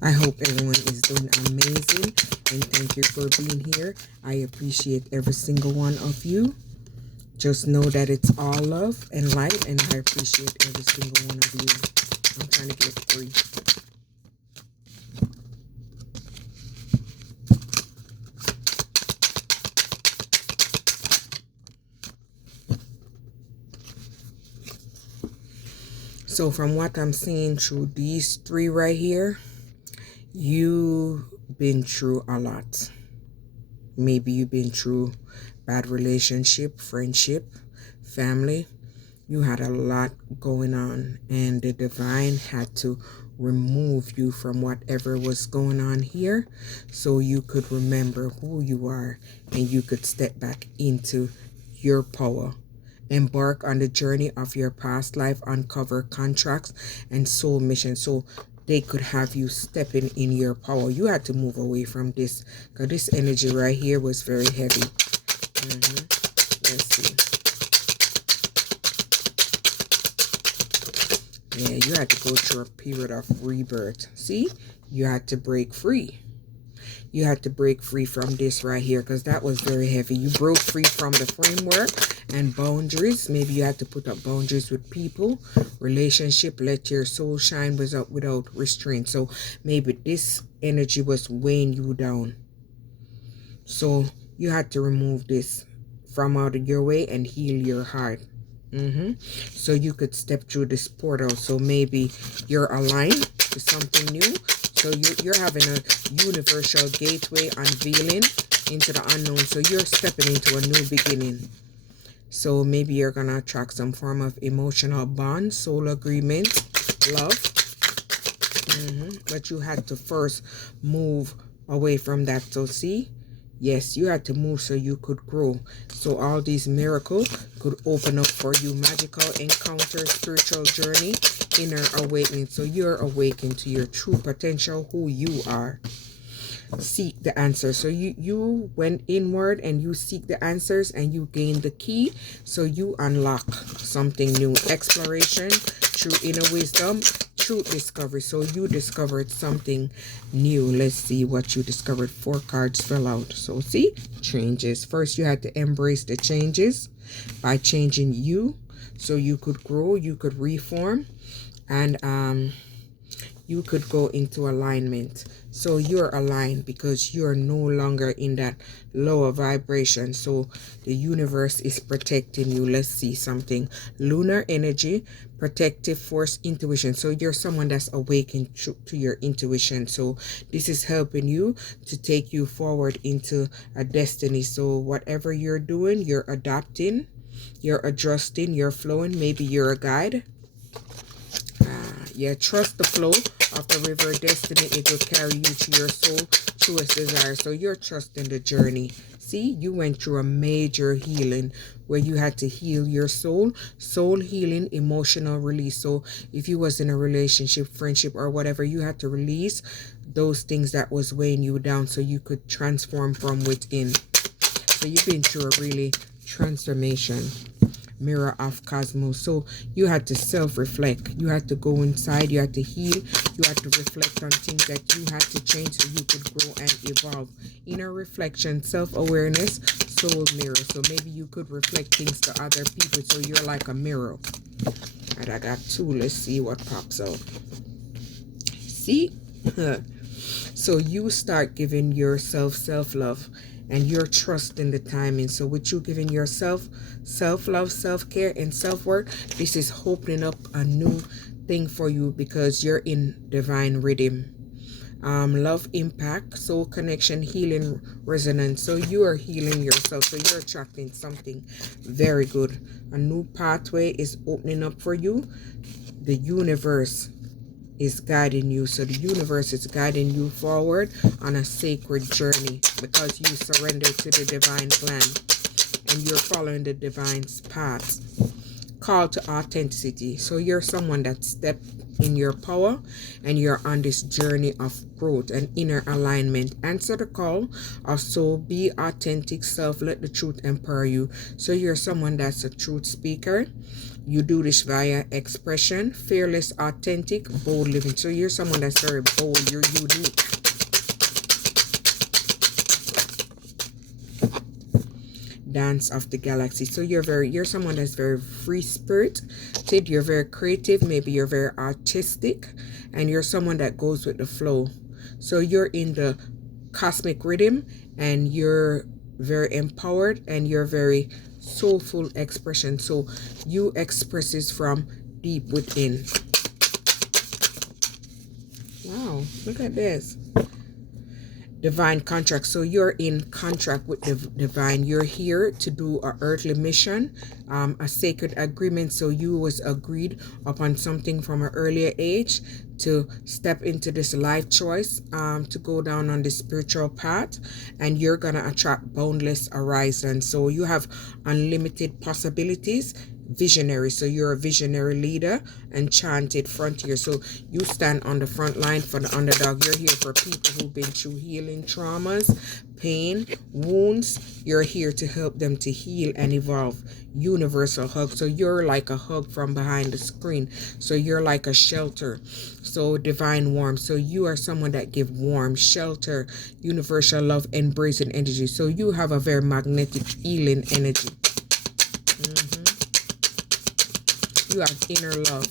I hope everyone is doing amazing and thank you for being here. I appreciate every single one of you. Just know that it's all love and light, and I appreciate every single one of you. I'm trying to get free. So from what I'm seeing through these three right here, you've been through a lot. Maybe you've been through bad relationship, friendship, family. You had a lot going on, and the divine had to remove you from whatever was going on here so you could remember who you are and you could step back into your power. Embark on the journey of your past life, uncover contracts and soul mission so they could have you stepping in your power. You had to move away from this because this energy right here was very heavy. Let's see. Yeah, you had to go through a period of rebirth. See, you had to break free. You had to break free from this right here because that was very heavy. You broke free from the framework and boundaries. Maybe you had to put up boundaries with people, relationship, let your soul shine without restraint. So maybe this energy was weighing you down. So you had to remove this from out of your way and heal your heart. So you could step through this portal. So maybe you're aligned to something new. So you're having a universal gateway unveiling into the unknown. So you're stepping into a new beginning. So maybe you're going to attract some form of emotional bond, soul agreement, love. But you had to first move away from that. So see, yes, you had to move so you could grow. So all these miracles could open up for you. Magical encounter, spiritual journey, inner awakening. So you're awakened to your true potential, who you are. Seek the answer. So you went inward and you seek the answers and you gain the key. So you unlock something new. Exploration through inner wisdom, truth discovery. So you discovered something new. Let's see what you discovered. 4 cards fell out. So see, changes. First you had to embrace the changes by changing you so you could grow, you could reform, and you could go into alignment. So you're aligned because you're no longer in that lower vibration. So the universe is protecting you. Let's see something. Lunar energy, protective force, intuition. So you're someone that's awakened to your intuition. So this is helping you to take you forward into a destiny. So whatever you're doing, you're adapting, you're adjusting, you're flowing. Maybe you're a guide. Yeah, trust the flow of the river destiny. It will carry you to your soul truest desire. So you're trusting the journey. See, you went through a major healing where you had to heal your soul healing, emotional release. So if you was in a relationship, friendship, or whatever, you had to release those things that was weighing you down so you could transform from within. So you've been through a really transformation. Mirror of cosmos. So you had to self-reflect. You had to go inside. You had to heal. You had to reflect on things that you had to change so you could grow and evolve. Inner reflection, self-awareness, soul mirror. So maybe you could reflect things to other people. So you're like a mirror. And I got 2. Let's see what pops out. See? So you start giving yourself self-love and you're trusting the timing. So with you giving yourself self-love, self-care, and self-worth, this is opening up a new thing for you because you're in divine rhythm. Love impact, soul connection, healing, resonance. So you are healing yourself. So you're attracting something very good. A new pathway is opening up for you. The universe is guiding you. So the universe is guiding you forward on a sacred journey because you surrender to the divine plan and you're following the divine's path. Call to authenticity. So you're someone that stepped in your power and you're on this journey of growth and inner alignment. Answer the call of soul. Be authentic self. Let the truth empower you. So you're someone that's a truth speaker. You do this via expression, fearless, authentic, bold living. So you're someone that's very bold. You're unique. Dance of the Galaxy. So you're someone that's very free spirited. You're very creative. Maybe you're very artistic, and you're someone that goes with the flow. So you're in the cosmic rhythm, and you're very empowered, and you're very soulful expression. So you express this from deep within. Wow, look at this. Divine contract. So you're in contract with the divine. You're here to do a earthly mission, a sacred agreement. So you was agreed upon something from an earlier age to step into this life choice, to go down on the spiritual path, and you're gonna attract boundless horizons. So you have unlimited possibilities. Visionary. So you're a visionary leader. Enchanted frontier. So you stand on the front line for the underdog. You're here for people who've been through healing traumas, pain, wounds. You're here to help them to heal and evolve. Universal hug. So you're like a hug from behind the screen. So you're like a shelter. So divine warmth. So you are someone that give warmth, shelter, universal love, embracing energy. So you have a very magnetic healing energy. You have inner love.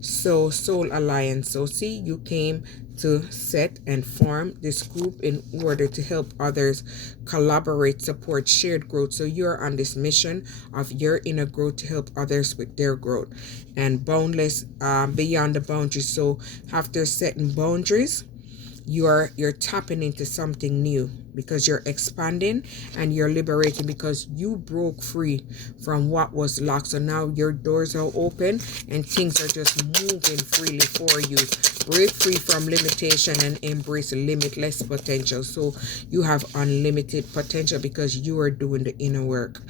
So Soul Alliance. So see, you came to set and form this group in order to help others collaborate, support, shared growth. So you're on this mission of your inner growth to help others with their growth. And boundless, beyond the boundaries. So after setting boundaries, you're tapping into something new, because you're expanding and you're liberating, because you broke free from what was locked. So now your doors are open and things are just moving freely for you. Break free from limitation and embrace limitless potential. So you have unlimited potential because you are doing the inner work.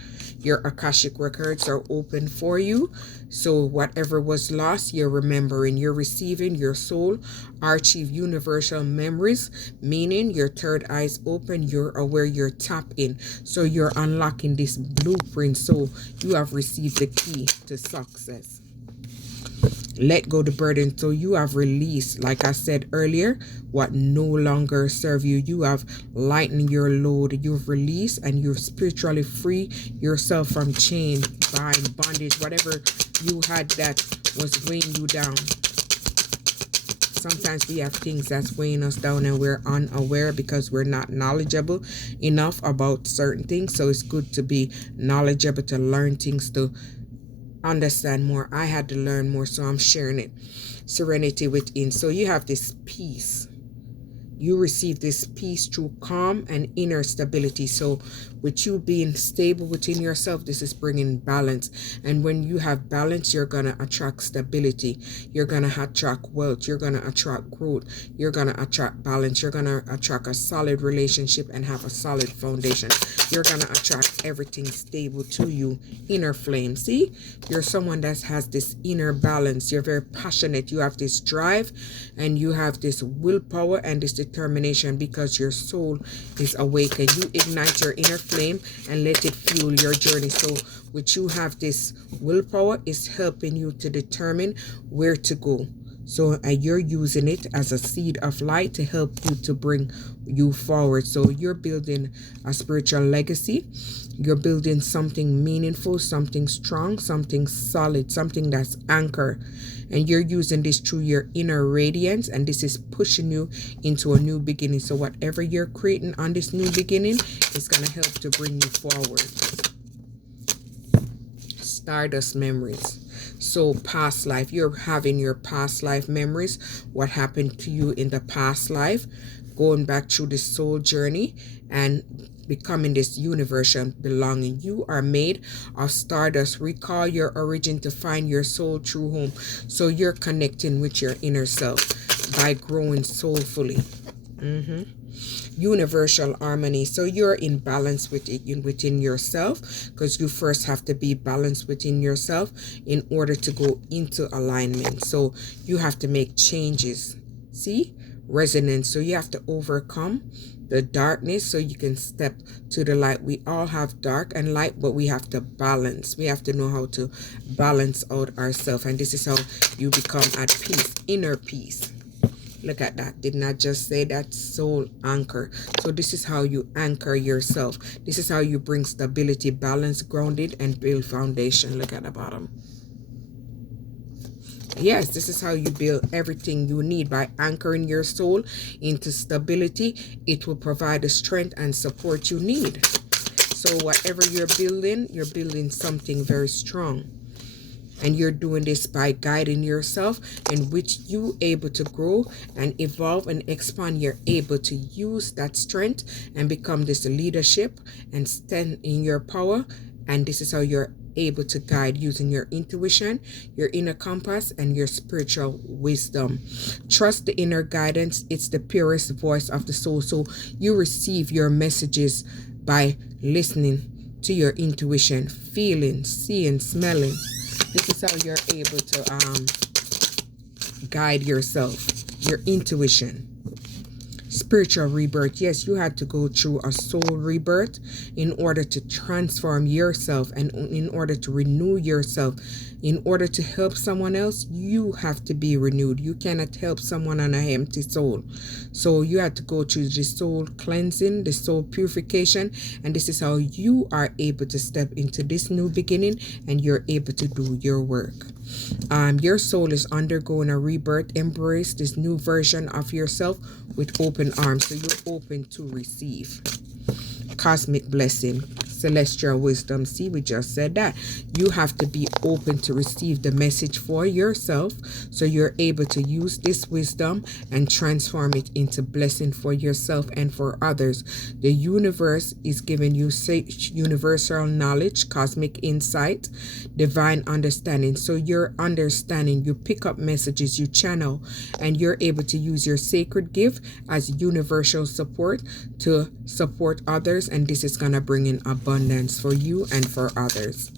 Your Akashic records are open for you. So whatever was lost, you're remembering. You're receiving. Your soul archive universal memories, meaning your third eye's open. You're aware. You're tapped in. So you're unlocking this blueprint. So you have received the key to success. Let go the burden. So you have released, like I said earlier, what no longer serve you. You have lightened your load. You've released and you've spiritually free yourself from chain, bind, bondage, whatever you had that was weighing you down. Sometimes we have things that's weighing us down and we're unaware because we're not knowledgeable enough about certain things. So it's good to be knowledgeable, to learn things, to understand more. I had to learn more, so I'm sharing it. Serenity within. So you have this peace. You receive this peace through calm and inner stability. So with you being stable within yourself, this is bringing balance. And when you have balance, you're going to attract stability. You're going to attract wealth. You're going to attract growth. You're going to attract balance. You're going to attract a solid relationship and have a solid foundation. You're going to attract everything stable to you. Inner flame. See, you're someone that has this inner balance. You're very passionate. You have this drive and you have this willpower and this determination because your soul is awakened. You ignite your inner flame and let it fuel your journey. So with you have this willpower is helping you to determine where to go. So you're using it as a seed of light to help you to bring you forward. So you're building a spiritual legacy. You're building something meaningful, something strong, something solid, something that's anchored. And you're using this through your inner radiance, and this is pushing you into a new beginning. So whatever you're creating on this new beginning is going to help to bring you forward. Stardust memories. So past life, you're having your past life memories, what happened to you in the past life, going back through the soul journey and becoming this universal belonging. You are made of stardust. Recall your origin to find your soul true home. So you're connecting with your inner self by growing soulfully. Universal harmony. So you're in balance with it within yourself, because you first have to be balanced within yourself in order to go into alignment. So you have to make changes. See, resonance. So you have to overcome the darkness so you can step to the light. We all have dark and light, but we have to balance. We have to know how to balance out ourselves, and this is how you become at peace, inner peace. Look at that. Didn't I just say that? Soul anchor. So this is how you anchor yourself. This is how you bring stability, balance, grounded, and build foundation. Look at the bottom. Yes, this is how you build everything you need. By anchoring your soul into stability, it will provide the strength and support you need. So whatever you're building something very strong. And you're doing this by guiding yourself, in which you able to grow and evolve and expand. You're able to use that strength and become this leadership and stand in your power. And this is how you're able to guide using your intuition, your inner compass, and your spiritual wisdom. Trust the inner guidance. It's the purest voice of the soul. So you receive your messages by listening to your intuition, feeling, seeing, smelling. This is how you're able to guide yourself, your intuition. Spiritual rebirth. Yes, you had to go through a soul rebirth in order to transform yourself and in order to renew yourself. In order to help someone else, you have to be renewed. You cannot help someone on an empty soul. So you had to go through the soul cleansing, the soul purification, and this is how you are able to step into this new beginning, and you're able to do your work. Your soul is undergoing a rebirth. Embrace this new version of yourself with open arms, so you're open to receive cosmic blessing, celestial wisdom. See, we just said that. You have to be open to receive the message for yourself, so you're able to use this wisdom and transform it into blessing for yourself and for others. The universe is giving you universal knowledge, cosmic insight, divine understanding. So you're understanding, you pick up messages, you channel, and you're able to use your sacred gift as universal support to support others, and this is going to bring in abundance for you and for others.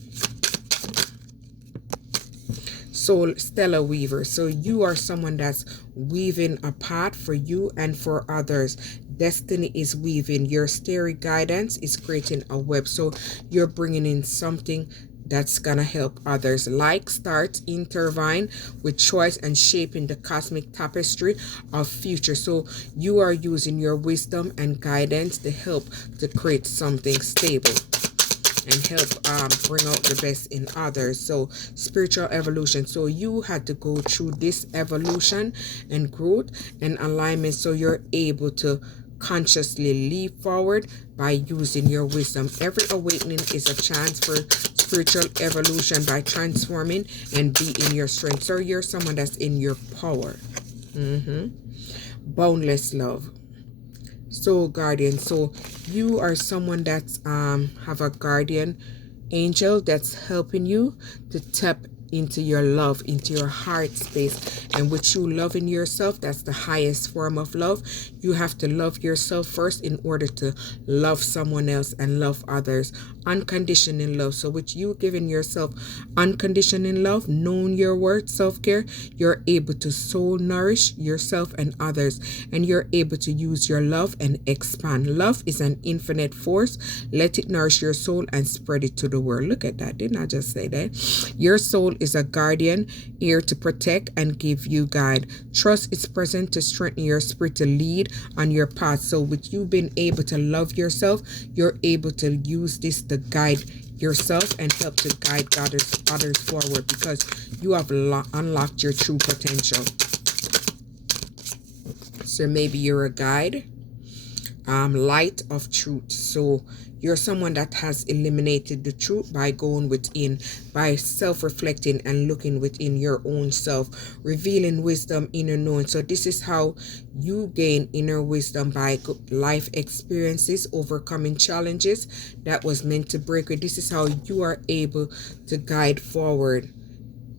Soul stellar weaver. So you are someone that's weaving a path for you and for others. Destiny is weaving. Your starry guidance is creating a web. So you're bringing in something that's gonna help others. Like starts intertwine with choice and shaping the cosmic tapestry of future. So you are using your wisdom and guidance to help to create something stable and help bring out the best in others. So spiritual evolution. So you had to go through this evolution and growth and alignment, so you're able to consciously leap forward by using your wisdom. Every awakening is a chance for spiritual evolution by transforming and be in your strength. So you're someone that's in your power. Boundless love. Soul guardian. So you are someone that's have a guardian angel that's helping you to tap into your love, into your heart space, and with you loving yourself, that's the highest form of love. You have to love yourself first in order to love someone else and love others. Unconditional love. So with you giving yourself unconditional love, knowing your worth, self-care, you're able to soul nourish yourself and others, and you're able to use your love and expand. Love is an infinite force. Let it nourish your soul and spread it to the world. Look at that. Didn't I just say that? Your soul is a guardian, here to protect and give you guide. Trust is present to strengthen your spirit to lead on your path. So with you being able to love yourself, you're able to use this to guide yourself and help to guide others forward, because you have unlocked your true potential. So maybe you're a guide, light of truth. So you're someone that has eliminated the truth by going within, by self-reflecting and looking within your own self, revealing wisdom, inner knowing. So this is how you gain inner wisdom, by life experiences, overcoming challenges that was meant to break you. This is how you are able to guide forward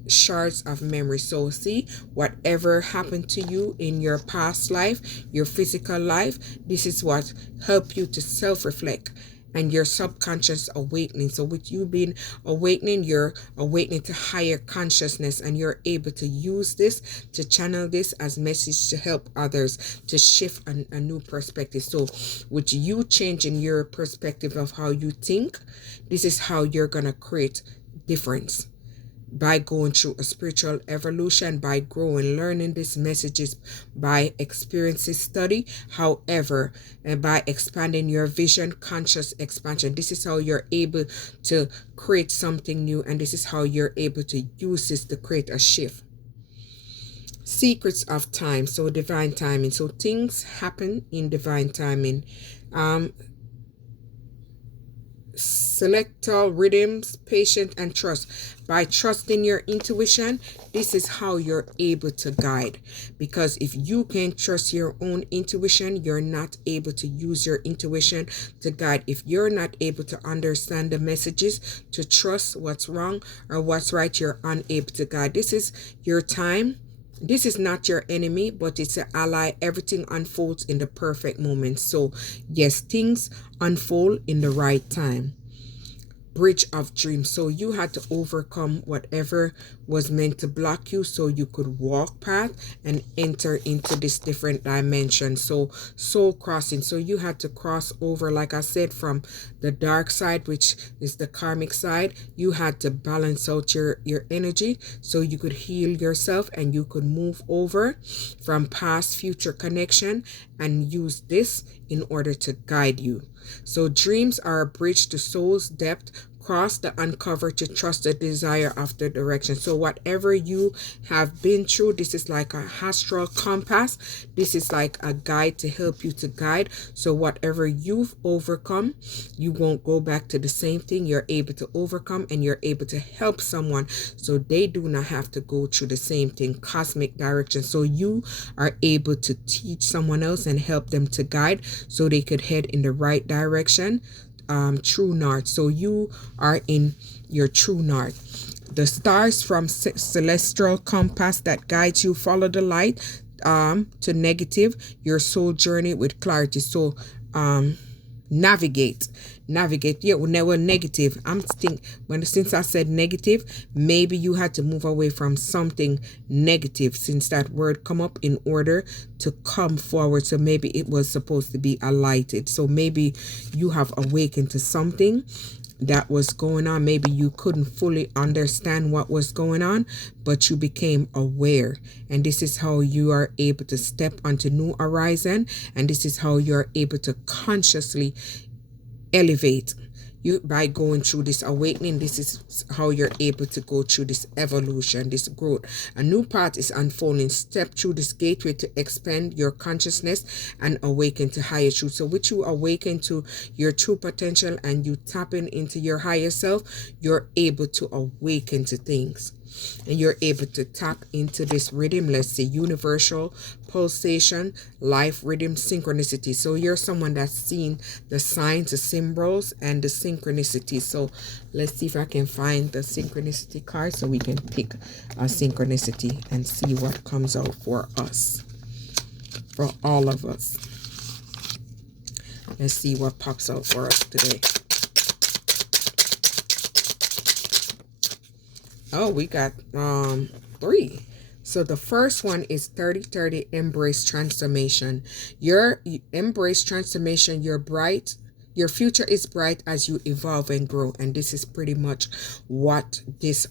shards of memory. So see, whatever happened to you in your past life, your physical life, this is what help you to self-reflect and your subconscious awakening. So with you being awakening, you're awakening to higher consciousness, and you're able to use this to channel this as message to help others to shift a new perspective. So with you changing your perspective of how you think, this is how you're gonna create difference, by going through a spiritual evolution, by growing, learning these messages, by experiencing study, however, and by expanding your vision, conscious expansion. This is how you're able to create something new, and this is how you're able to use this to create a shift. Secrets of time. So divine timing. So things happen in divine timing. Selectal rhythms, patience, and trust. By trusting your intuition, this is how you're able to guide. Because if you can't trust your own intuition, you're not able to use your intuition to guide. If you're not able to understand the messages, to trust what's wrong or what's right, you're unable to guide. This is your time. This is not your enemy, but it's an ally. Everything unfolds in the perfect moment. So yes, things unfold in the right time. Bridge of dreams. So you had to overcome whatever was meant to block you, so you could walk path and enter into this different dimension. So soul crossing. So you had to cross over, like I said, from the dark side, which is the karmic side. You had to balance out your energy so you could heal yourself, and you could move over from past future connection and use this in order to guide you. So dreams are a bridge to soul's depth, cross the uncover to trust the desire of the direction. So whatever you have been through, this is like a astral compass. This is like a guide to help you to guide. So whatever you've overcome, you won't go back to the same thing. You're able to overcome, and you're able to help someone so they do not have to go through the same thing. Cosmic direction. So you are able to teach someone else and help them to guide so they could head in the right direction. True north. So you are in your true north. The stars from celestial compass that guides you. Follow the light to negative your soul journey with clarity. So navigate. Yeah, never negative. I'm think since I said negative, maybe you had to move away from something negative since that word come up in order to come forward. So maybe it was supposed to be alighted. So maybe you have awakened to something that was going on. Maybe you couldn't fully understand what was going on, but you became aware, and this is how you are able to step onto new horizon, and this is how you're able to consciously elevate. You, by going through this awakening, this is how you're able to go through this evolution, this growth. A new path is unfolding. Step through this gateway to expand your consciousness and awaken to higher truth. So with you awaken to your true potential and you tapping into your higher self, you're able to awaken to things. And you're able to tap into this rhythm, let's say universal pulsation, life rhythm, synchronicity. So you're someone that's seen the signs, the symbols, and the synchronicity. So let's see if I can find the synchronicity card so we can pick a synchronicity and see what comes out for us, for all of us. Let's see what pops out for us today. Oh, we got 3. So the first one is 30-30 embrace transformation. Your embrace transformation, you're bright. Your future is bright as you evolve and grow. And this is pretty much what this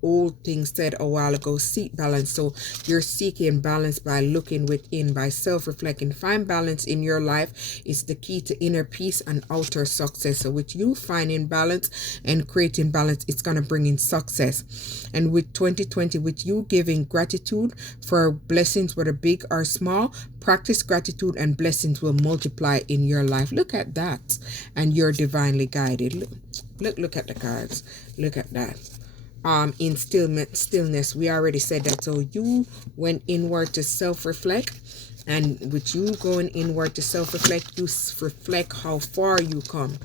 old thing said a while ago. Seek balance. So you're seeking balance by looking within, by self-reflecting. Find balance in your life is the key to inner peace and outer success. So with you finding balance and creating balance, it's going to bring in success. And with 2020, with you giving gratitude for blessings, whether big or small, practice gratitude and blessings will multiply in your life. Look at that. And you're divinely guided. Look at the cards. Look at that. In stillness, we already said that. So you went inward to self-reflect, and with you going inward to self-reflect, you reflect how far you come.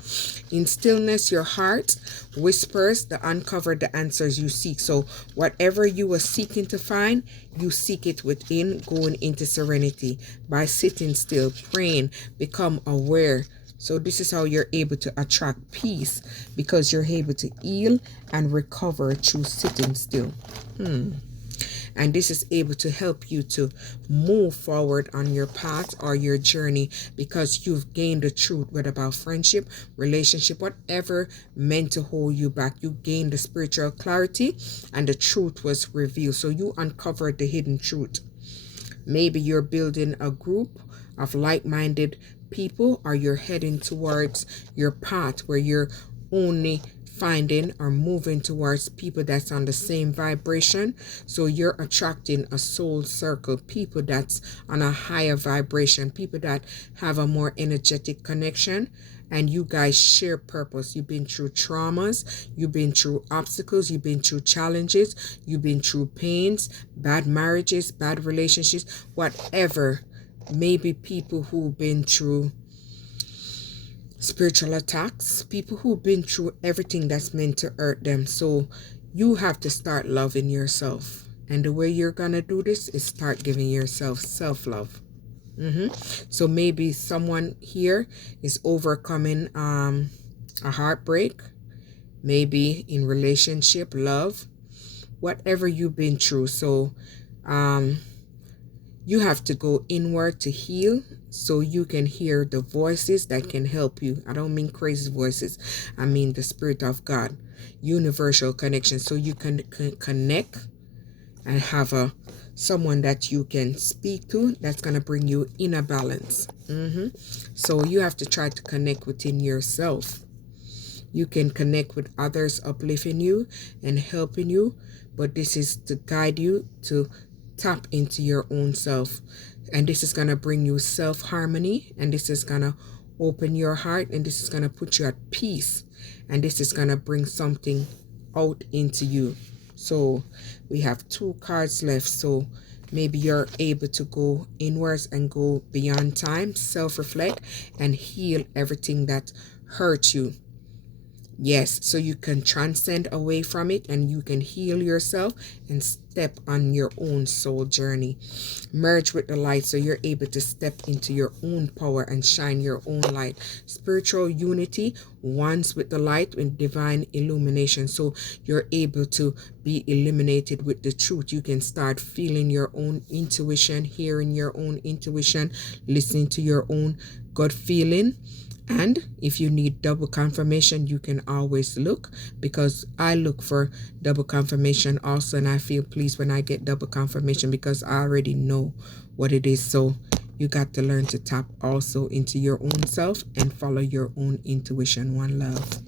In stillness, your heart whispers to uncover the answers you seek. So whatever you were seeking to find, you seek it within, going into serenity by sitting still, praying, become aware So this is how you're able to attract peace, because you're able to heal and recover through sitting still. And this is able to help you to move forward on your path or your journey, because you've gained the truth, whether about friendship, relationship, whatever meant to hold you back. You gained the spiritual clarity and the truth was revealed. So you uncovered the hidden truth. Maybe you're building a group of like-minded people, or you're heading towards your path where you're only finding or moving towards people that's on the same vibration. So you're attracting a soul circle, people that's on a higher vibration, people that have a more energetic connection, and you guys share purpose. You've been through traumas, you've been through obstacles, you've been through challenges, you've been through pains, bad marriages, bad relationships, whatever. Maybe people who've been through spiritual attacks, people who've been through everything that's meant to hurt them. So you have to start loving yourself. And the way you're gonna do this is start giving yourself self-love. So maybe someone here is overcoming a heartbreak, maybe in relationship, love, whatever you've been through. So you have to go inward to heal, so you can hear the voices that can help you. I don't mean crazy voices, I mean the Spirit of God, universal connection, so you can connect and have someone that you can speak to that's going to bring you inner balance. So you have to try to connect within yourself. You can connect with others uplifting you and helping you, but this is to guide you to tap into your own self. And this is going to bring you self-harmony, and this is going to open your heart, and this is going to put you at peace, and this is going to bring something out into you. So we have 2 cards left. So maybe you're able to go inwards and go beyond time, self-reflect, and heal everything that hurt you. Yes, so you can transcend away from it, and you can heal yourself and step on your own soul journey. Merge with the light, so you're able to step into your own power and shine your own light. Spiritual unity, once with the light, with divine illumination. So you're able to be illuminated with the truth. You can start feeling your own intuition, hearing your own intuition, listening to your own gut feeling. And if you need double confirmation, you can always look, because I look for double confirmation also, and I feel pleased when I get double confirmation because I already know what it is. So you got to learn to tap also into your own self and follow your own intuition. One love.